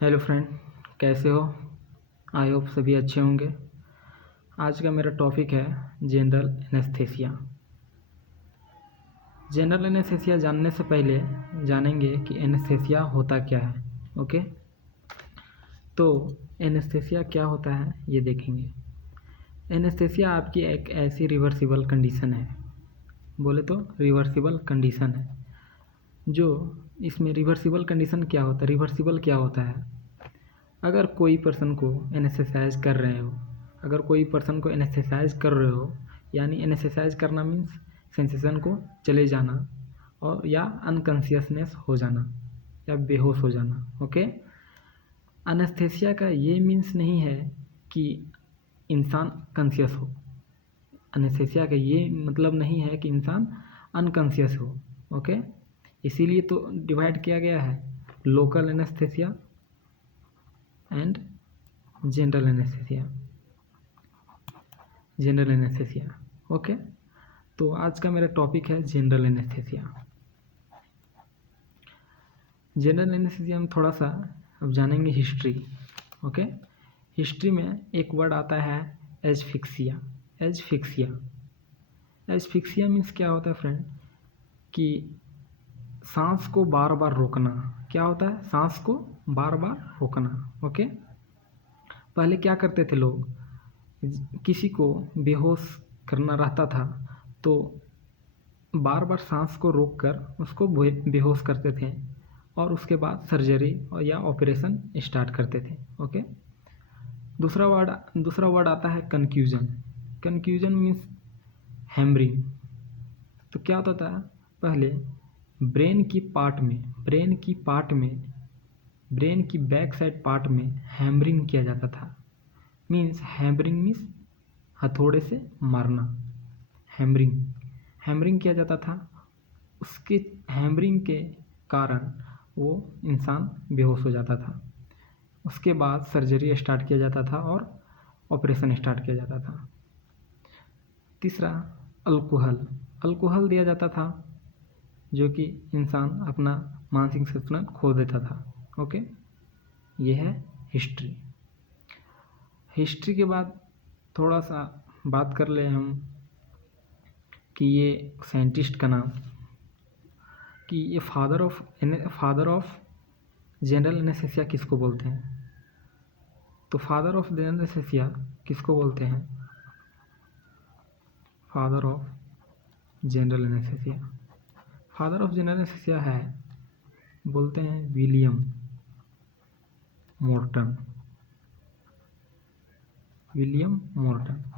Hello friend, कैसे हो? I hope सभी अच्छे होंगे। आज का मेरा टॉपिक है जनरल एनेस्थेसिया। जनरल एनेस्थेसिया जानने से पहले जानेंगे कि एनेस्थेसिया होता क्या है। ओके, तो एनेस्थेसिया क्या होता है ये देखेंगे। एनेस्थेसिया आपकी एक ऐसी रिवर्सिबल कंडीशन है, बोले तो रिवर्सिबल कंडीशन है। जो इसमें रिवर्सिबल कंडीशन क्या होता है, रिवर्सिबल क्या होता है? अगर कोई पर्सन को एनेस्थेसाइज कर रहे हो, अगर कोई पर्सन को एनेस्थेसाइज कर रहे हो, यानी एनेस्थेसाइज करना मीन्स सेंसेशन को चले जाना और या अनकॉन्शियसनेस हो जाना या बेहोश हो जाना। ओके, एनेस्थेसिया का ये मीन्स नहीं है कि इंसान कॉन्शियस हो। एनेस्थेसिया का ये मतलब नहीं है कि इंसान अनकॉन्शियस हो। ओके, इसीलिए तो डिवाइड किया गया है local anaesthesia and general anaesthesia. General anaesthesia. Okay, तो आज का मेरा टॉपिक है जनरल एनेस्थेसिया। जनरल एनेस्थेसिया में थोड़ा सा अब जानेंगे हिस्ट्री। ओके, हिस्ट्री में एक वर्ड आता है एस्फिक्सिया। एस्फिक्सिया एस्फिक्सिया मीन्स क्या होता है फ्रेंड, कि सांस को बार बार रोकना। क्या होता है? सांस को बार बार रोकना। ओके, पहले क्या करते थे लोग, किसी को बेहोश करना रहता था तो बार बार सांस को रोककर उसको बेहोश करते थे और उसके बाद सर्जरी और या ऑपरेशन स्टार्ट करते थे। ओके, दूसरा वर्ड आता है कन्फ्यूजन। Confusion means hammering. तो क्या होता था, पहले ब्रेन की बैक साइड पार्ट में हैमरिंग किया जाता था। हैमरिंग मीन्स हथौड़े से मारना। हैमरिंग किया जाता था। उसके हैमरिंग के कारण वो इंसान बेहोश हो जाता था। उसके बाद सर्जरी स्टार्ट किया जाता था और ऑपरेशन स्टार्ट किया जाता था। तीसरा अल्कोहल दिया जाता था, जो कि इंसान अपना मानसिक संतुलन खो देता था। ओके, ये है हिस्ट्री के बाद थोड़ा सा बात कर ले हम कि ये साइंटिस्ट का नाम, कि ये फादर ऑफ जनरल एनेस्थेसिया किसको बोलते हैं। तो फादर ऑफ जनरल एनेस्थेसिया किसको बोलते हैं? फादर ऑफ जनरल एनेस्थेसिया है, बोलते हैं विलियम मॉर्टन।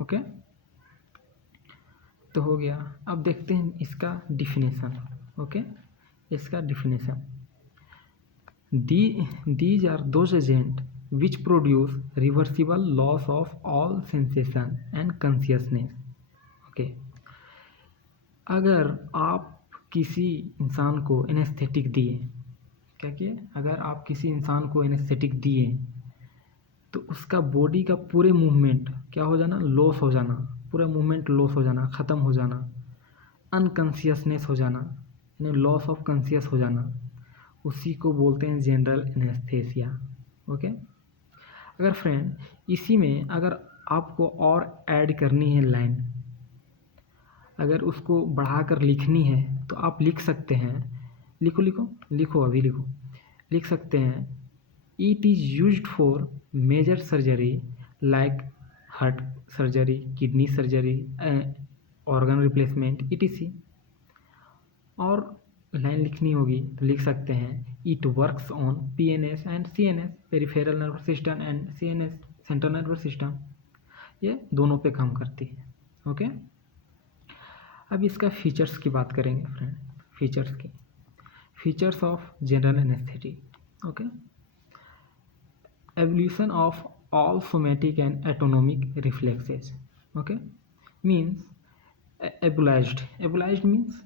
ओके, तो हो गया। अब देखते हैं इसका डिफिनेशन। ओके, इसका definition, these are those agents which produce reversible loss of all sensation and consciousness. Okay, अगर आप किसी इंसान को एनेस्थेटिक दिए, क्या किए? अगर आप किसी इंसान को एनेस्थेटिक दिए तो उसका बॉडी का पूरे मूवमेंट क्या हो जाना? लॉस हो जाना। पूरा मूवमेंट लॉस हो जाना, ख़त्म हो जाना, अनकॉन्शियसनेस हो जाना, यानी लॉस ऑफ कॉन्शियस हो जाना, उसी को बोलते हैं जनरल एनेस्थेसिया। ओके, अगर फ्रेंड इसी में अगर आपको और ऐड करनी है लाइन, अगर उसको बढ़ाकर लिखनी है तो आप लिख सकते हैं। लिख सकते हैं, it is used for major surgery like heart surgery, kidney surgery, organ replacement etc। और लाइन लिखनी होगी तो लिख सकते हैं, it works on PNS and CNS, peripheral nervous system, and CNS central nervous system, ये दोनों पे काम करती है। ओके, अब इसका फीचर्स की बात करेंगे friend. Features of general anaesthetic. Okay, abolition of all somatic and autonomic reflexes. Okay, means abolished means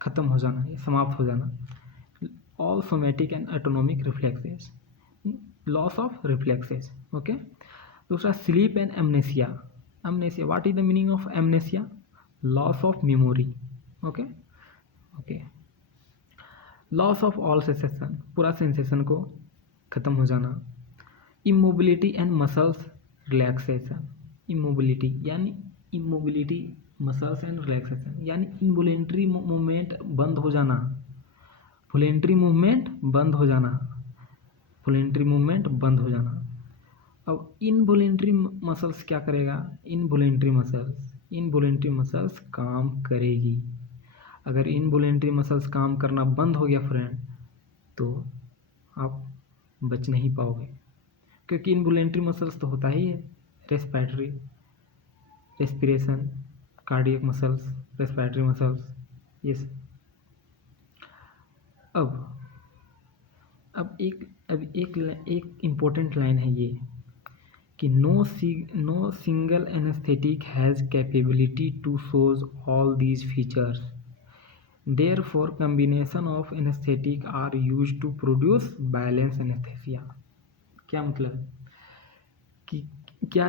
खत्म हो जाना, समाप्त हो जाना। All somatic and autonomic reflexes, loss of reflexes. Okay, दूसरा sleep and amnesia. What is the meaning of amnesia? Loss of memory. Okay, loss of all sensation, पूरा sensation को ख़त्म हो जाना। Immobility and muscles relaxation, immobility यानी immobility muscles and relaxation यानी involuntary movement बंद हो जाना, वॉलेंट्री मूवमेंट बंद हो जाना, वॉलेंट्री मूवमेंट बंद हो जाना। अब इनवॉलेंट्री मसल्स क्या करेगा, इनवॉलेंट्री मसल्स काम करेगी। अगर इनवॉलेंट्री मसल्स काम करना बंद हो गया फ्रेंड, तो आप बच नहीं पाओगे, क्योंकि इनवॉलेंट्री मसल्स तो होता ही है, respiration, cardiac muscles, respiratory muscles, ये अब एक इम्पोर्टेंट लाइन है ये कि no single anaesthetic has capability to shows all these features, therefore combination of anaesthetic are used to produce balance anaesthesia. क्या मतलब कि क्या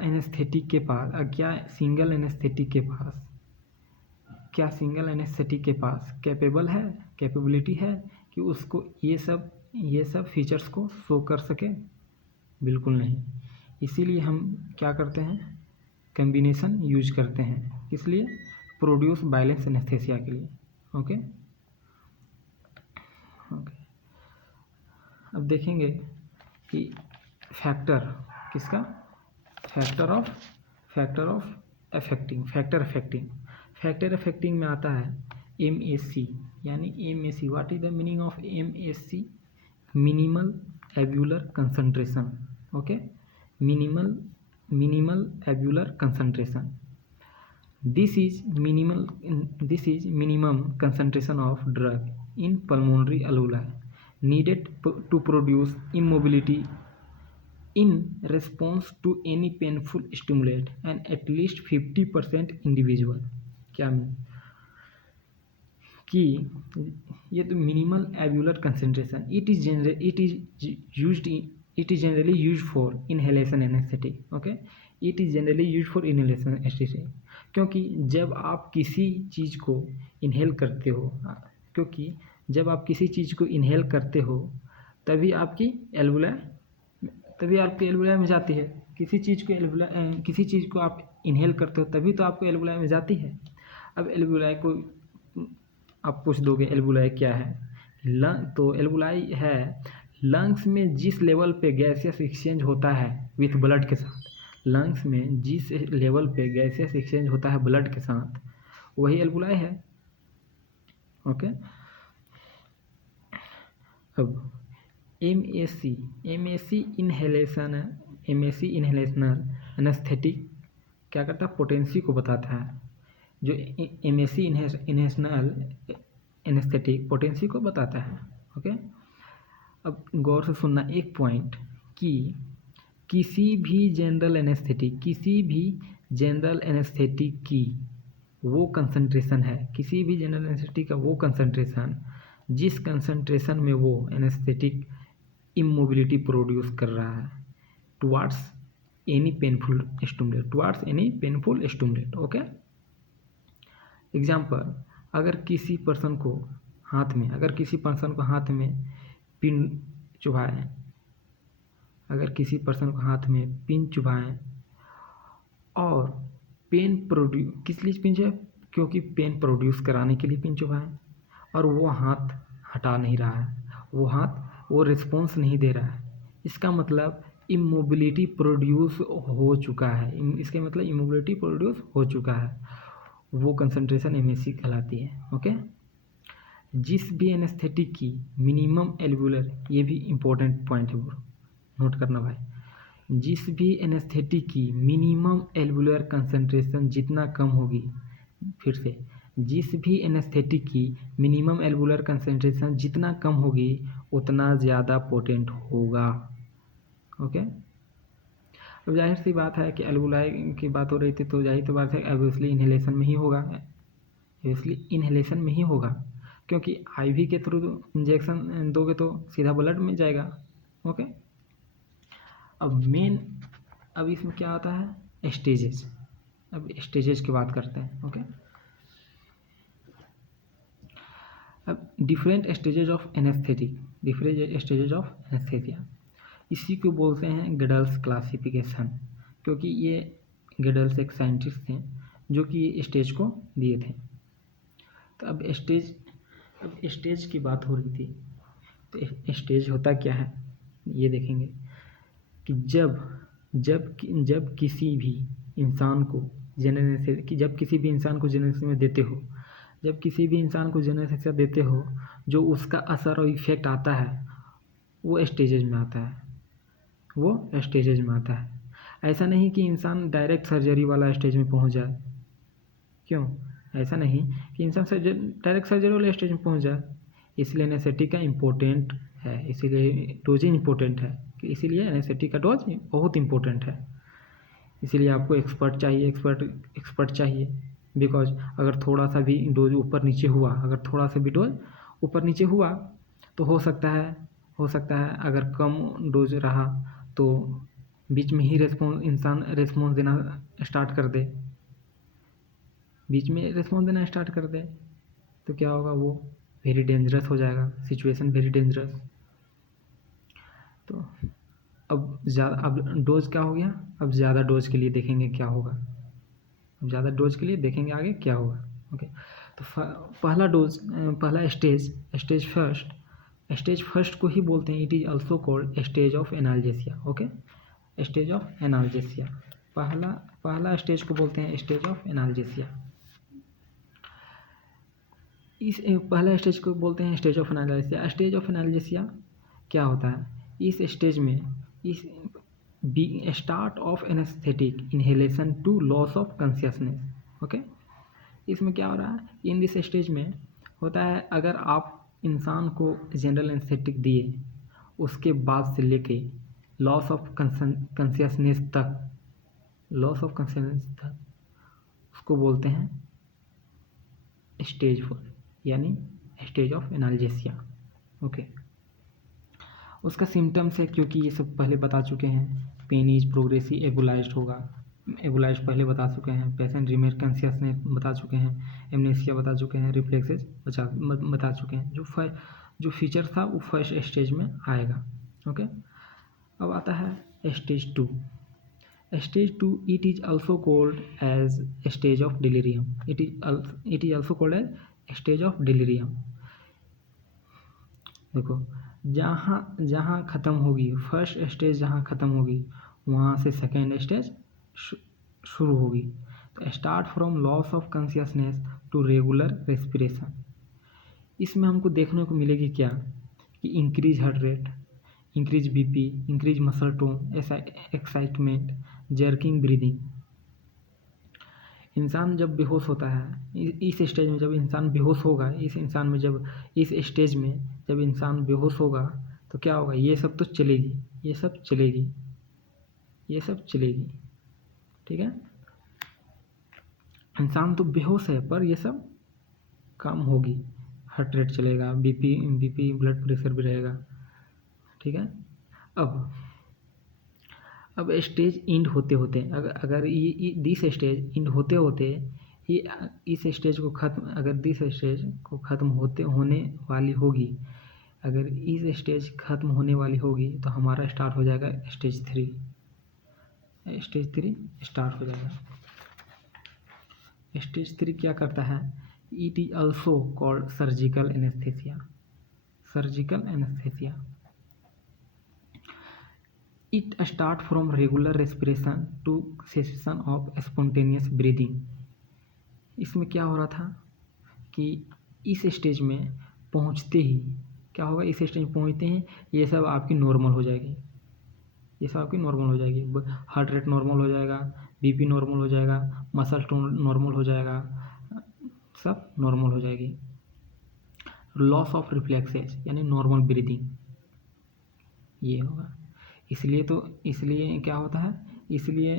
एनेस्थेटिक के पास, क्या सिंगल एनेस्थेटिक के पास कैपेबिलिटी है कि उसको ये सब फीचर्स को शो कर सके? बिल्कुल नहीं। इसीलिए हम क्या करते हैं, कॉम्बिनेशन यूज करते हैं, किस लिए? प्रोड्यूस बैलेंस एनेस्थेसिया के लिए। ओके। अब देखेंगे कि फैक्टर किसका, फैक्टर अफेक्टिंग में आता है MAC, यानी MAC what is the meaning of MAC? Minimal alveolar concentration. Okay, minimal alveolar concentration, this is minimum concentration of drug in pulmonary alveoli needed to produce immobility in response to any painful stimulant and at least 50% individual। क्या कि ये तो minimal alveolar concentration, it is generally used for inhalation anaesthetic. Okay, it is generally used for inhalation anaesthetic, क्योंकि जब आप किसी चीज़ को inhale करते हो तभी आपकी एल्वुलाई में जाती है। किसी चीज़ को आप इनहेल करते हो तभी तो आपको एल्वुलाई में जाती है। अब एल्वुलाई को आप पूछ दोगे एल्वुलाई क्या है, तो एल्वुलाई है लंग्स में जिस लेवल पे गैसियस एक्सचेंज होता है विथ ब्लड के साथ, लंग्स में जिस लेवल पे गैसियस एक्सचेंज होता है ब्लड के साथ, वही एल्वुलाई है। ओके। अब MAC इनहेलेशनल एनेस्थेटिक क्या करता है, पोटेंसी को बताता है। जो MAC इनहेलेशनल एनेस्थेटिक पोटेंसी को बताता है। ओके। अब गौर से सुनना एक पॉइंट कि किसी भी जनरल एनेस्थेटिक की वो कंसंट्रेशन है, किसी भी जनरल एनेस्थेटिक का वो कंसंट्रेशन जिस कंसंट्रेशन में वो एनेस्थेटिक इमोबिलिटी प्रोड्यूस कर रहा है towards any painful stimulate. Okay. Example, अगर किसी पर्सन को हाथ में पिन चुभाएं, और पेन प्रोड्यूस किस लिए पिन चुभाएं, क्योंकि पेन प्रोड्यूस कराने के लिए पिन चुभाएं, और वो हाथ हटा नहीं रहा है, वो रिस्पॉन्स नहीं दे रहा है, इसका मतलब इमोबिलिटी प्रोड्यूस हो चुका है। वो कंसंट्रेशन MAC कहलाती है। ओके। जिस भी एनेस्थेटिक की मिनिमम एल्वुलर, ये भी इम्पोर्टेंट पॉइंट है, नोट करना भाई, जिस भी एनेस्थेटिक की मिनिमम एल्वुलर कंसंट्रेशन जितना कम होगी, फिर से जिस भी एनेस्थेटिक की मिनिमम एल्वुलर कंसंट्रेशन जितना कम होगी उतना ज़्यादा पोटेंट होगा। ओके। अब जाहिर सी बात है कि एल्वुलाई की बात हो रही थी, तो जाहिर सी बात है ऑब्वियसली इनहेलेशन में ही होगा, क्योंकि IV के थ्रू इंजेक्शन दोगे तो सीधा ब्लड में जाएगा। ओके। अब इसमें क्या आता है, स्टेजेस। अब स्टेजेस की बात करते हैं। ओके। अब different stages of anaesthetic, different stages of anaesthesia, इसी को बोलते हैं गेडल्स क्लासिफिकेशन, क्योंकि ये गेडल्स एक साइंटिस्ट थे जो कि ये स्टेज को दिए थे। तो अब स्टेज की बात हो रही थी, तो स्टेज होता क्या है ये देखेंगे कि जब किसी भी इंसान को जेनेरेसिया देते हो, जब किसी भी इंसान को जेनेरेसिया देते हो, जो उसका असर और इफेक्ट आता है वो स्टेजेज में आता है। ऐसा नहीं कि इंसान डायरेक्ट सर्जरी वाला स्टेज में पहुंच जाए, क्यों? ऐसा नहीं कि इंसान डायरेक्ट सर्जरी वाले स्टेज में पहुंच जाए, इसलिए एनेस्थेटिक का इम्पोर्टेंट है, इसीलिए डोजिंग इम्पोर्टेंट है, कि इसीलिए एनेस्थेटिक का डोज बहुत इम्पोर्टेंट है। इसीलिए आपको एक्सपर्ट चाहिए, बिकॉज अगर थोड़ा सा भी डोज ऊपर नीचे हुआ तो हो सकता है अगर कम डोज रहा तो बीच में ही इंसान रेस्पॉन्स देना स्टार्ट कर दे, तो क्या होगा, वो वेरी डेंजरस हो जाएगा, सिचुएशन वेरी डेंजरस। तो अब डोज क्या हो गया, अब ज़्यादा डोज के लिए देखेंगे क्या होगा, आगे क्या होगा। ओके, तो पहला स्टेज फर्स्ट को ही बोलते हैं, it is also called stage of analgesia. Okay, stage of analgesia, पहला स्टेज को बोलते हैं स्टेज ऑफ एनाल्जेसिया। इस पहला स्टेज को बोलते हैं stage of analgesia. Stage of analgesia क्या होता है, इस स्टेज में start of anaesthetic inhalation to loss of consciousness. Okay, इसमें क्या हो रहा है, इन दिस स्टेज में होता है, अगर आप इंसान को जनरल एनेस्थेटिक दिए, उसके बाद से लेके लॉस ऑफ कॉन्शियसनेस तक उसको बोलते हैं स्टेज 4, यानी स्टेज ऑफ एनाल्जेसिया। ओके, उसका सिम्टम्स है, क्योंकि ये सब पहले बता चुके हैं, पेन इज प्रोग्रेसिव एबुलाइज्ड होगा, एबुलाइज्ड पहले बता चुके हैं, पेशेंट रिमेन कॉन्शियसनेस बता चुके हैं, एमनेसिया बता चुके हैं, रिफ्लेक्सेस बता चुके हैं। जो फीचर था वो फर्स्ट स्टेज में आएगा। ओके, अब आता है stage 2। It is also called as stage of delirium. It is also called as stage of delirium. देखो, जहाँ ख़त्म होगी फर्स्ट स्टेज, जहाँ ख़त्म होगी वहाँ से सेकेंड स्टेज शुरू होगी। तो start from loss of consciousness to regular respiration. इसमें हमको देखने को मिलेगी क्या, कि increase heart rate, increase BP, increase muscle tone, excitement, jerking breathing. इंसान जब बेहोश होता है, इस स्टेज में जब इंसान बेहोश होगा, इस स्टेज में जब इंसान बेहोश होगा तो क्या होगा, ये सब चलेगी। ठीक है, इंसान तो बेहोश है पर ये सब काम होगी, हार्ट रेट चलेगा, बीपी ब्लड प्रेशर भी रहेगा। ठीक है, अब स्टेज इंड होते अगर दिस स्टेज इंड होते ये इस स्टेज को ख़त्म, अगर दिस स्टेज को ख़त्म होने वाली होगी, अगर इस स्टेज ख़त्म होने वाली होगी तो हमारा स्टार्ट हो जाएगा स्टेज 3 स्टार्ट हो जाएगा। स्टेज 3 क्या करता है, it is also called surgical anaesthesia. It start from regular respiration to cessation of spontaneous breathing। इसमें क्या हो रहा था कि इस स्टेज में पहुंचते ही क्या होगा, इस स्टेज में पहुंचते ही ये सब आपकी नॉर्मल हो जाएगी, हार्ट रेट नॉर्मल हो जाएगा, बीपी नॉर्मल हो जाएगा, मसल टोन नॉर्मल हो जाएगा, सब नॉर्मल हो जाएगी। लॉस ऑफ रिफ्लेक्सेस यानी नॉर्मल ब्रीदिंग ये होगा। इसलिए क्या होता है, इसलिए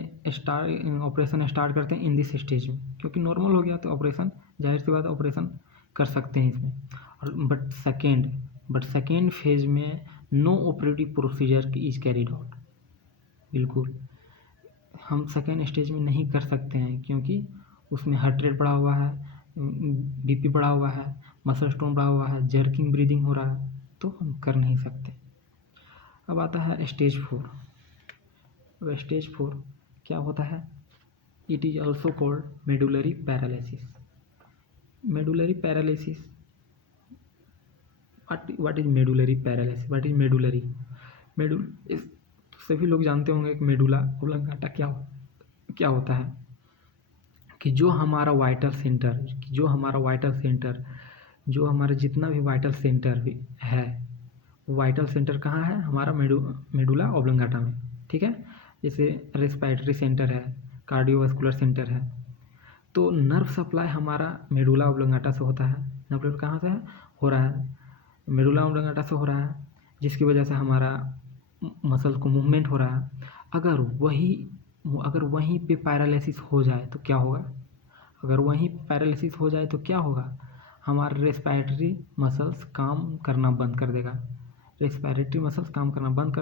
ऑपरेशन स्टार्ट करते हैं इन दिस स्टेज में, क्योंकि नॉर्मल हो गया तो ऑपरेशन, जाहिर सी बात है ऑपरेशन कर सकते हैं इसमें। और बट सेकेंड फेज में no operative procedure is carried out. बिल्कुल हम सेकेंड स्टेज में नहीं कर सकते हैं, क्योंकि उसमें हार्ट रेट बढ़ा हुआ है, बीपी बढ़ा हुआ है, मसल स्टोन बढ़ा हुआ है, जर्किंग ब्रीदिंग हो रहा है, तो हम कर नहीं सकते। अब आता है स्टेज 4। अब स्टेज 4 क्या होता है? It is also called medullary paralysis. Medullary paralysis, what is medullary paralysis? What is medullary? सभी लोग जानते होंगे कि मेडुला ओब्लांगाटा क्या होता है, कि जो हमारा वाइटल सेंटर, जो हमारा जितना भी वाइटल सेंटर है, वाइटल सेंटर कहाँ है? हमारा मेडुला ओब्लांगाटा में, ठीक है। जैसे रेस्पिरेटरी सेंटर है, कार्डियोवास्कुलर सेंटर है, तो नर्व सप्लाई हमारा मेडुला ओब्लांगाटा से होता है। नर्व सप्लाई कहाँ से हो रहा है? मेडुला ओब्लांगाटा से हो रहा है, जिसकी वजह से हमारा मसल को मूवमेंट हो रहा है। अगर वहीं पे पैरालिसिस हो जाए तो क्या होगा? अगर वहीं पैरालिसिस हो जाए तो क्या होगा? हमारा रेस्पिरेटरी मसल्स काम करना बंद कर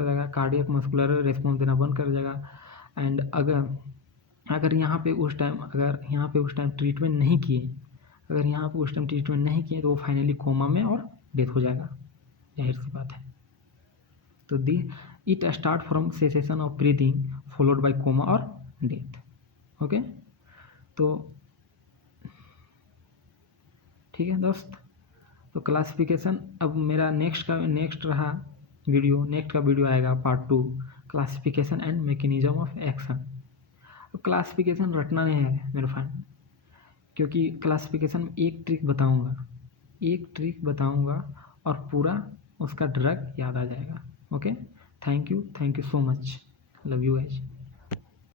देगा, कार्डियक मस्कुलर रेस्पॉन्स देना बंद कर देगा। एंड अगर यहाँ पे उस टाइम ट्रीटमेंट नहीं किए, तो वो फाइनली कोमा में और डेथ हो जाएगा, जाहिर सी बात है। तो it start from cessation of breathing followed by coma और डेथ। ओके, तो ठीक है दोस्त। तो क्लासिफिकेशन, अब मेरा नेक्स्ट का वीडियो आएगा part 2, classification and mechanism of action. तो क्लासिफिकेशन रटना नहीं है मेरे फ्रेंड, क्योंकि क्लासिफिकेशन में एक ट्रिक बताऊंगा और पूरा उसका ड्रग याद आ जाएगा। Okay, thank you so much, love you guys.